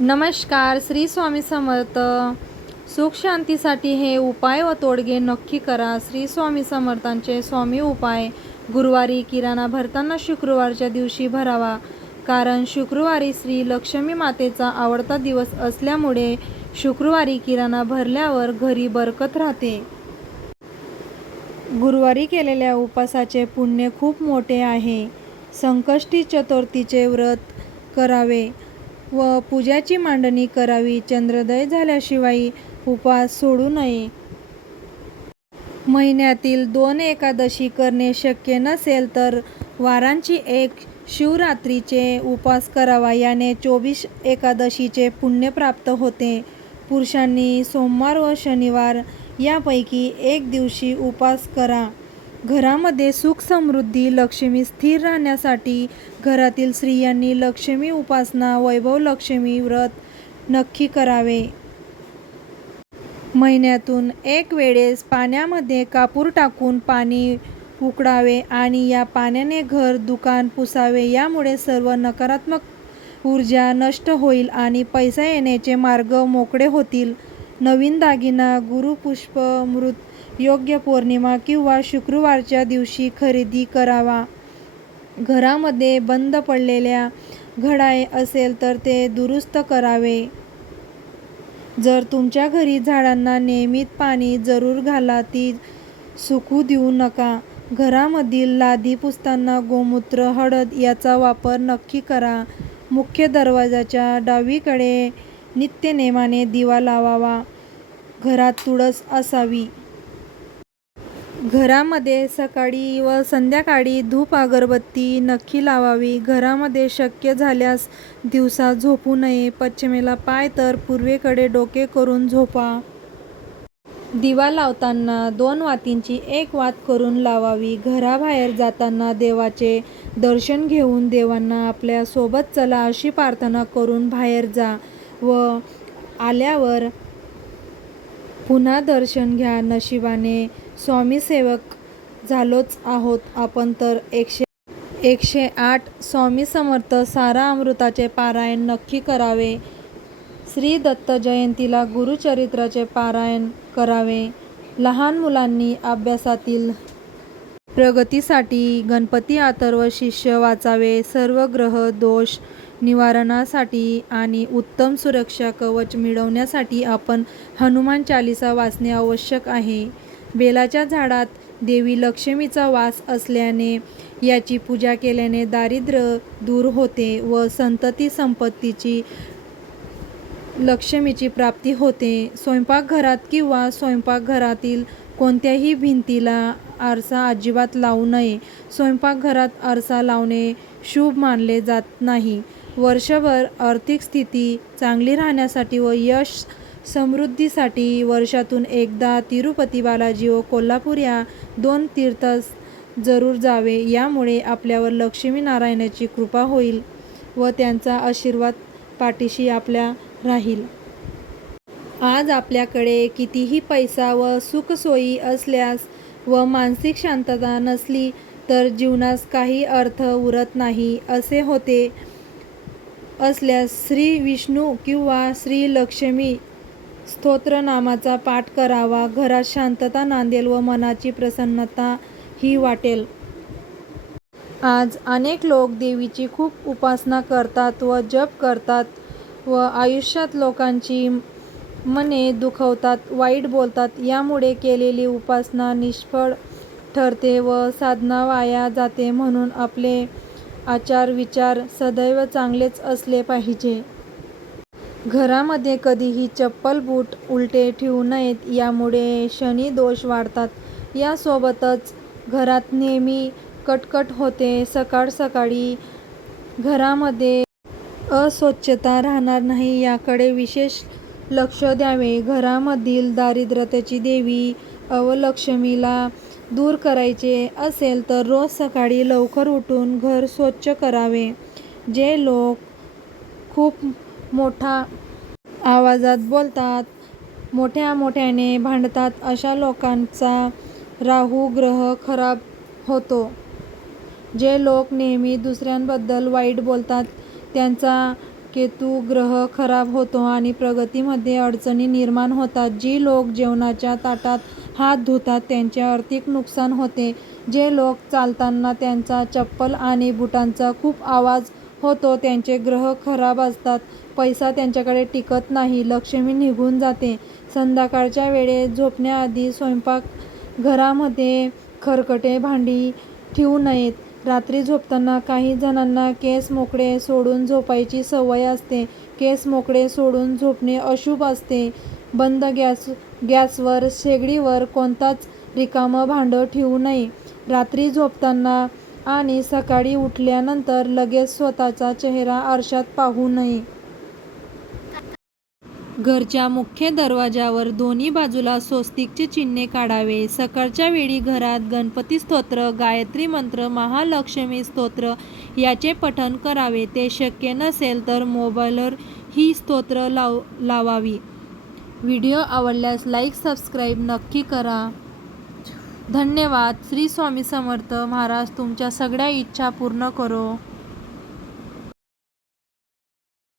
नमस्कार. श्री स्वामी समर्थ. सुख शांतीसाठी हे उपाय व तोडगे नक्की करा. श्री स्वामी समर्थांचे स्वामी उपाय. गुरुवारी किराणा भरताना शुक्रवारच्या दिवशी भरावा, कारण शुक्रवारी श्री लक्ष्मी मातेचा आवडता दिवस असल्यामुळे शुक्रवारी किराणा भरल्यावर घरी बरकत राहते. गुरुवारी केलेल्या उपासाचे पुण्य खूप मोठे आहे. संकष्टी चतुर्थीचे व्रत करावे व पूजाची मांडणी करावी. चंद्रोदय झाल्याशिवाय उपवास सोडू नये. महिन्यातील 2 एकादशी करणे शक्य नसेल तर वारांची एक शिवरात्रीचे उपवास करावा. याने 24 एकादशीचे पुण्य प्राप्त होते. पुरुषांनी सोमवार व शनिवार यापैकी एक दिवशी उपवास करा. घरामध्ये सुख समृद्धी लक्ष्मी स्थिर राहण्यासाठी घरातील स्त्रियांनी लक्ष्मी उपासना वैभव लक्ष्मी व्रत नक्की करावे. महिन्यातून एक वेळेस पाण्यामध्ये कापूर टाकून पाणी उकळावे आणि या पाण्याने घर दुकान पुसावे. यामुळे सर्व नकारात्मक ऊर्जा नष्ट होईल आणि पैसा येण्याचे मार्ग मोकळे होतील. नवीन दागिना गुरुपुष्प मृत योग्य पौर्णिमा किंवा शुक्रवारच्या दिवशी खरेदी करावा. घरामध्ये बंद पडलेल्या घड्याळ असेल तर ते दुरुस्त करावे. जर तुमच्या घरी झाडांना नियमित पाणी जरूर घाला, ती सुकू देऊ नका. घरामधील लादी पुसताना गोमूत्र हळद याचा वापर नक्की करा. मुख्य दरवाजाच्या डावीकडे नित्यनेमाने दिवा लावावा. घरात तुळस असावी. घरामध्ये सकाळी व संध्याकाळी धूप अगरबत्ती नक्की लावावी. घरामध्ये शक्य झाल्यास दिवसा झोपू नये. पश्चिमेला पाय तर पूर्वेकडे डोके करून झोपा. दिवा लावताना 2 वातींची एक वात करून लावावी. घराबाहेर जाताना देवाचे दर्शन घेऊन देवांना आपल्या सोबत चला अशी प्रार्थना करून बाहेर जा व आल्यावर पुन्हा दर्शन घ्या. नशिबाने स्वामीसेवक झालोच आहोत आपण तर. 108 स्वामी समर्थ सारा अमृताचे पारायण नक्की करावे. श्री दत्त जयंतीला गुरुचरित्राचे पारायण करावे. लहान मुलांनी अभ्यासातील प्रगतीसाठी गणपती अथर्व शीर्ष वाचावे. सर्व ग्रह दोष निवारणासाठी आणि उत्तम सुरक्षा कवच मिळवण्यासाठी आपण हनुमान चालीसा वाचणे आवश्यक आहे. बेलाच्या झाडात देवी लक्ष्मीचा वास असल्याने याची पूजा केल्याने दारिद्र्य दूर होते व संतती संपत्तीची लक्ष्मीची प्राप्ती होते. स्वयंपाकघरात किंवा स्वयंपाकघरातील कोणत्याही भिंतीला आरसा अजिबात लावू नये. स्वयंपाकघरात आरसा लावणे शुभ मानले जात नाही. वर्षभर आर्थिक स्थिती चांगली राहण्यासाठी व यश समृद्धीसाठी वर्षातून एकदा तिरुपती बालाजी व कोल्हापूर या 2 तीर्थास जरूर जावे. यामुळे आपल्यावर लक्ष्मी नारायणाची कृपा होईल व त्यांचा आशीर्वाद पाठीशी आपल्या राहील. आज आपल्याकडे कितीही पैसा व सुखसोयी असल्यास व मानसिक शांतता नसली तर जीवनास काही अर्थ उरत नाही असे होते. असल्यास श्री विष्णू किंवा श्री लक्ष्मी स्तोत्र नामाचा पाठ करावा. घरात शांतता नांदेल व मनाची प्रसन्नता ही वाटेल. आज अनेक लोक देवीची खूप उपासना करतात व जप करतात व आयुष्यात लोकांची मने दुखवतात, वाईट बोलतात. यामुळे केलेली उपासना निष्फळ ठरते व साधना वाया जाते. म्हणून आपले आचार विचार सदैव चांगलेच असले पाहिजे. घरामध्ये कधीही चप्पल बूट उलटे ठेवू नयेत. यामुळे शनी दोष वाढतात. यासोबतच घरात नेहमी कटकट होते. सकाळ सकाळी घरामध्ये अस्वच्छता राहणार नाही याकडे विशेष लक्ष द्यावे. घरामधील दारिद्र्याची देवी अवलक्ष्मीला दूर करायचे असेल तर रोज सकाळी लवकर उठून घर स्वच्छ करावे. जे लोक खूप मोठा आवाजात बोलतात, मोठ्याने भांडतात अशा लोकांचा राहू ग्रह खराब होतो. जे लोक नेहमी दुसऱ्यांबद्दल वाईट बोलतात त्यांचा केतू ग्रह खराब होतो आणि प्रगतीमध्ये अडचणी निर्माण होतात. जी लोक जेवणाच्या ताटात हात धुतात त्यांचे आर्थिक नुकसान होते. जे लोक चालताना त्यांचा चप्पल आणि बुटांचा खूप आवाज होतो त्यांचे ग्रह खराब असतात. पैसा त्यांच्याकडे टिकत नाही. लक्ष्मी निघून जाते. संध्याकाळच्या वेळेत झोपण्याआधी स्वयंपाकघरामध्ये खरकटे भांडी ठेवू नयेत. रात्री झोपताना काही जणांना केस मोकळे सोडून झोपायची सवय असते. केस मोकळे सोडून झोपणे अशुभ असते. बंद गॅसवर शेगडीवर कोणताच रिकामं भांडं ठेवू नये. रात्री झोपताना आणि सकाळी उठल्यानंतर लगेच स्वतःचा चेहरा आरशात पाहू नये. घराच्या मुख्य दरवाजावर दोन्ही बाजूला स्वस्तिकचे चिन्ह काढावे. सकाळच्या वेळी घरात गणपती स्तोत्र, गायत्री मंत्र, महालक्ष्मी स्तोत्र याचे पठण करावे. ते शक्य नसेल तर मोबाईलवर ही स्तोत्र लावावी. व्हिडिओ आवडल्यास लाईक सबस्क्राईब नक्की करा. धन्यवाद. श्री स्वामी समर्थ महाराज तुमच्या सगळ्या इच्छा पूर्ण करो.